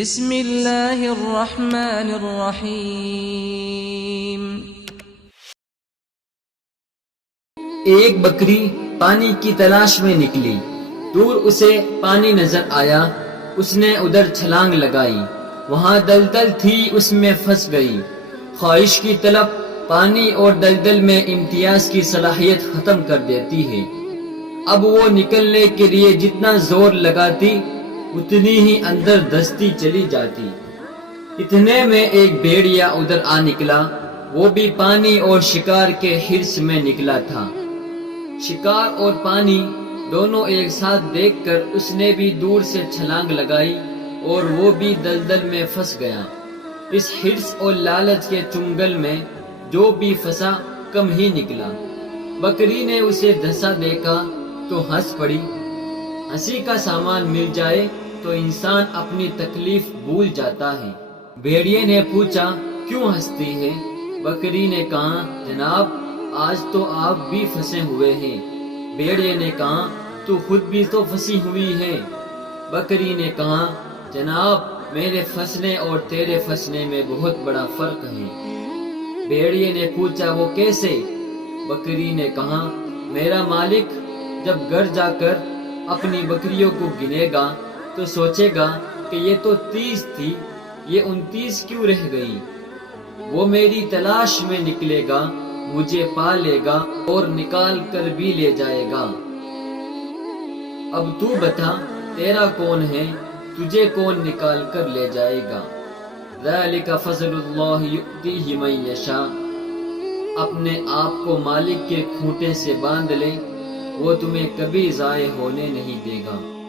بسم اللہ الرحمن الرحیم۔ ایک بکری پانی کی تلاش میں نکلی، دور اسے پانی نظر آیا، اس نے ادھر چھلانگ لگائی، وہاں دلدل تھی، اس میں پھنس گئی۔ خواہش کی طلب پانی اور دلدل میں امتیاز کی صلاحیت ختم کر دیتی ہے۔ اب وہ نکلنے کے لیے جتنا زور لگاتی اتنی ہی اندر دھستی چلی جاتی۔ اتنے میں ایک بھیڑیا ادھر آ نکلا، وہ بھی پانی اور شکار کے حرص میں نکلا تھا۔ شکار اور پانی دونوں ایک ساتھ دیکھ کر اس نے بھی دور سے چھلانگ لگائی اور وہ بھی دلدل میں پھنس گیا۔ اس حرص اور لالچ کے چنگل میں جو بھی پھنسا کم ہی نکلا۔ بکری نے اسے دھسا دیکھا تو ہنس پڑی۔ ہنسی کا سامان مل جائے تو انسان اپنی تکلیف بھول جاتا ہے۔ بھیڑیے نے پوچھا، کیوں ہنستی ہے؟ بکری نے کہا، جناب آج تو آپ بھی پھنسے ہوئے ہیں۔ بھیڑیے نے کہا، تو خود بھی تو پھنسی ہوئی ہے۔ بکری نے کہا، جناب میرے پھنسنے اور تیرے پھنسنے میں بہت بڑا فرق ہے۔ بھیڑیے نے پوچھا، وہ کیسے؟ بکری نے کہا، میرا مالک جب گھر جا کر اپنی بکریوں کو گنے گا تو سوچے گا کہ یہ تو 30 تھی، یہ 29 کیوں رہ گئی؟ وہ میری تلاش میں نکلے گا، مجھے پا لے گا اور نکال کر بھی لے جائے گا۔ اب تو بتا تیرا کون ہے، تجھے کون نکال کر لے جائے گا؟ ذالک فضل اللہ یؤتیہ من یشاء۔ اپنے آپ کو مالک کے کھوٹے سے باندھ لے، وہ تمہیں کبھی ضائع ہونے نہیں دے گا۔